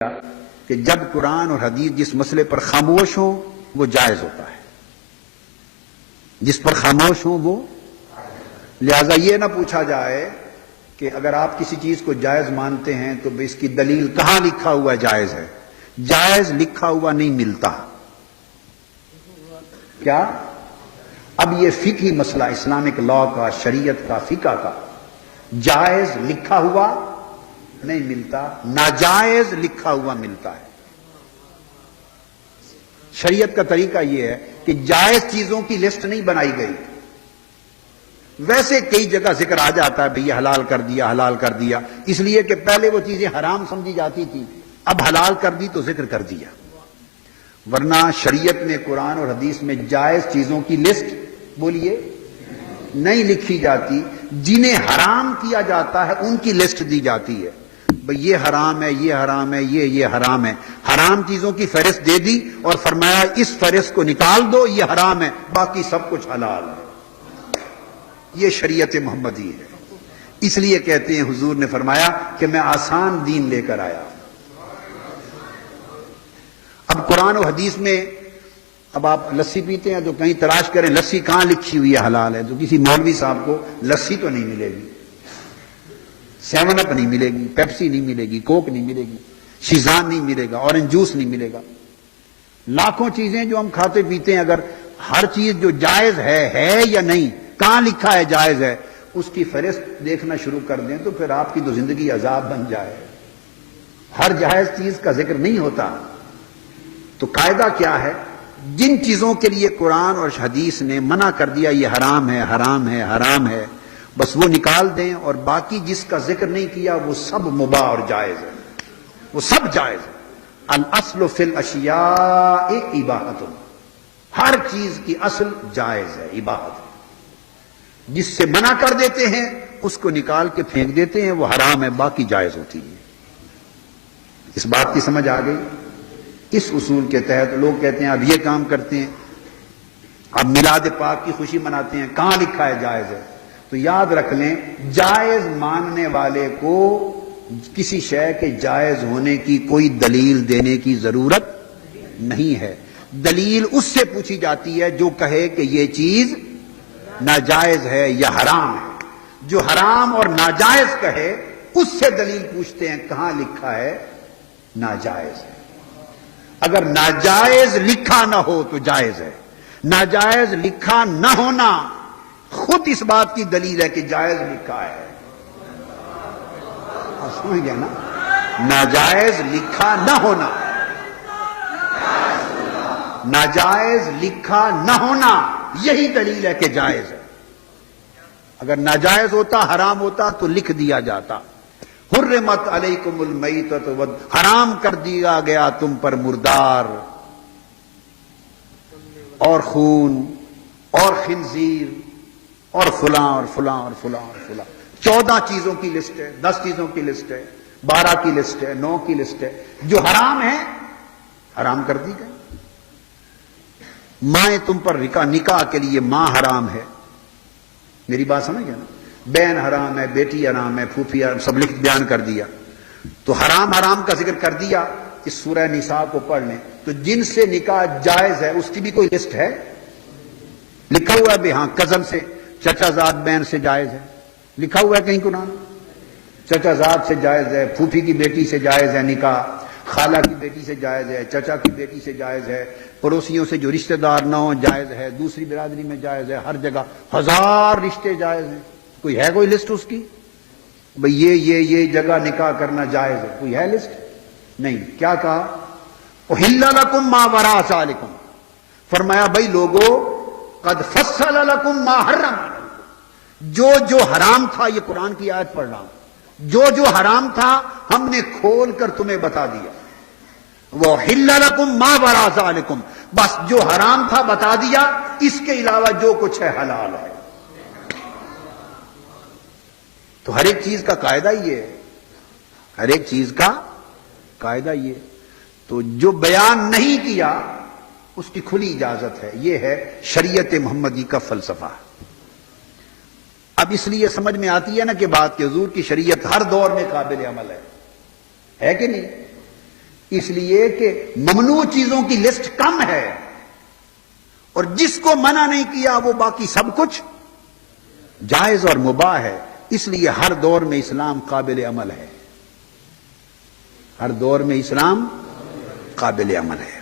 کہ جب قرآن اور حدیث جس مسئلے پر خاموش ہوں وہ جائز ہوتا ہے، جس پر خاموش ہوں وہ، لہذا یہ نہ پوچھا جائے کہ اگر آپ کسی چیز کو جائز مانتے ہیں تو اس کی دلیل کہاں لکھا ہوا جائز ہے؟ جائز لکھا ہوا نہیں ملتا۔ کیا؟ اب یہ فقہی مسئلہ اسلامک لا کا، شریعت کا، فقہ کا، جائز لکھا ہوا نہیں ملتا، ناجائز لکھا ہوا ملتا ہے۔ شریعت کا طریقہ یہ ہے کہ جائز چیزوں کی لسٹ نہیں بنائی گئی، ویسے کئی جگہ ذکر آ جاتا ہے بھئی یہ حلال کر دیا، حلال کر دیا، اس لیے کہ پہلے وہ چیزیں حرام سمجھی جاتی تھی، اب حلال کر دی تو ذکر کر دیا، ورنہ شریعت میں، قرآن اور حدیث میں جائز چیزوں کی لسٹ بولیے نہیں لکھی جاتی، جنہیں حرام کیا جاتا ہے ان کی لسٹ دی جاتی ہے، بھئی یہ حرام ہے، یہ حرام ہے، یہ حرام ہے، حرام چیزوں کی فہرست دے دی اور فرمایا اس فہرست کو نکال دو، یہ حرام ہے، باقی سب کچھ حلال ہے۔ یہ شریعت محمدی ہے، اس لیے کہتے ہیں حضور نے فرمایا کہ میں آسان دین لے کر آیا۔ اب قرآن و حدیث میں، اب آپ لسی پیتے ہیں تو کہیں تلاش کریں لسی کہاں لکھی ہوئی ہے حلال ہے، تو کسی مولوی صاحب کو لسی تو نہیں ملے گی، سیون اپ نہیں ملے گی، پیپسی نہیں ملے گی، کوک نہیں ملے گی، شیزان نہیں ملے گا، اورنج جوس نہیں ملے گا۔ لاکھوں چیزیں جو ہم کھاتے پیتے ہیں، اگر ہر چیز جو جائز ہے یا نہیں، کہاں لکھا ہے جائز ہے، اس کی فہرست دیکھنا شروع کر دیں تو پھر آپ کی تو زندگی عذاب بن جائے۔ ہر جائز چیز کا ذکر نہیں ہوتا، تو قاعدہ کیا ہے؟ جن چیزوں کے لیے قرآن اور حدیث نے منع کر دیا یہ حرام ہے، حرام ہے، حرام ہے، بس وہ نکال دیں، اور باقی جس کا ذکر نہیں کیا وہ سب مباح اور جائز ہے، وہ سب جائز ہے۔ الاصل فی الاشیاء اباحۃ، ہر چیز کی اصل جائز ہے، اباحت ہے۔ جس سے منع کر دیتے ہیں اس کو نکال کے پھینک دیتے ہیں، وہ حرام ہے، باقی جائز ہوتی ہے۔ اس بات کی سمجھ آ گئی؟ اس اصول کے تحت لوگ کہتے ہیں اب یہ کام کرتے ہیں، اب میلاد پاک کی خوشی مناتے ہیں، کہاں لکھا ہے جائز ہے؟ تو یاد رکھ لیں، جائز ماننے والے کو کسی شے کے جائز ہونے کی کوئی دلیل دینے کی ضرورت نہیں ہے۔ دلیل اس سے پوچھی جاتی ہے جو کہے کہ یہ چیز ناجائز ہے یا حرام ہے۔ جو حرام اور ناجائز کہے اس سے دلیل پوچھتے ہیں کہاں لکھا ہے ناجائز ہے۔ اگر ناجائز لکھا نہ ہو تو جائز ہے، ناجائز لکھا نہ ہونا خود اس بات کی دلیل ہے کہ جائز لکھا ہے۔ آپ سمجھ گئے نا؟ ناجائز لکھا نہ ہونا، ناجائز لکھا نہ ہونا یہی دلیل ہے کہ جائز ہے۔ اگر ناجائز ہوتا، حرام ہوتا تو لکھ دیا جاتا، حرمت علیکم المیتۃ، حرام کر دیا گیا تم پر مردار اور خون اور خنزیر اور فلاں اور فلاں اور فلاں اور فلاں، 14 چیزوں کی لسٹ ہے، 10 چیزوں کی لسٹ ہے، 12 کی لسٹ ہے، 9 کی لسٹ ہے، جو حرام ہے حرام کر دی گئی۔ مائیں تم پر نکاح کے لیے ماں حرام ہے، میری بات سمجھ گئے نا؟ بہن حرام ہے، بیٹی حرام ہے، پھوپھی حرام، سب لکھ بیان کر دیا، تو حرام حرام کا ذکر کر دیا۔ اس سورہ نساء کو پڑھ لیں تو جن سے نکاح جائز ہے اس کی بھی کوئی لسٹ ہے، لکھا ہوا ہے بھی ہاں کزن سے، چچا زاد بہن سے جائز ہے، لکھا ہوا ہے کہیں قرآن، چچا زاد سے جائز ہے، پھوپھی کی بیٹی سے جائز ہے نکاح، خالہ کی بیٹی سے جائز ہے، چچا کی بیٹی سے جائز ہے، پڑوسیوں سے جو رشتہ دار نہ ہوں جائز ہے، دوسری برادری میں جائز ہے، ہر جگہ 1000 رشتے جائز ہیں۔ کوئی ہے کوئی لسٹ اس کی بھئی یہ جگہ نکاح کرنا جائز ہے؟ کوئی ہے لسٹ؟ نہیں۔ کیا کہا؟ احل لکم ما وراء ذالکم، فرمایا بھئی لوگو قد فصل لکم ما حرم علیکم، جو حرام تھا، یہ قرآن کی آیت پڑھ رہا ہوں، جو حرام تھا ہم نے کھول کر تمہیں بتا دیا۔ وَأُحِلَّ لَكُم مَّا وَرَاءَ ذَلِكُم، بس جو حرام تھا بتا دیا، اس کے علاوہ جو کچھ ہے حلال ہے۔ تو ہر ایک چیز کا قاعدہ یہ ہے، ہر ایک چیز کا قاعدہ یہ، تو جو بیان نہیں کیا اس کی کھلی اجازت ہے۔ یہ ہے شریعت محمدی کا فلسفہ۔ اب اس لیے سمجھ میں آتی ہے نا کہ بات کہ حضور کی شریعت ہر دور میں قابل عمل ہے کہ نہیں؟ اس لیے کہ ممنوع چیزوں کی لسٹ کم ہے اور جس کو منع نہیں کیا وہ باقی سب کچھ جائز اور مباح ہے. اس لیے ہر دور میں اسلام قابل عمل ہے. ہر دور میں اسلام قابل عمل ہے.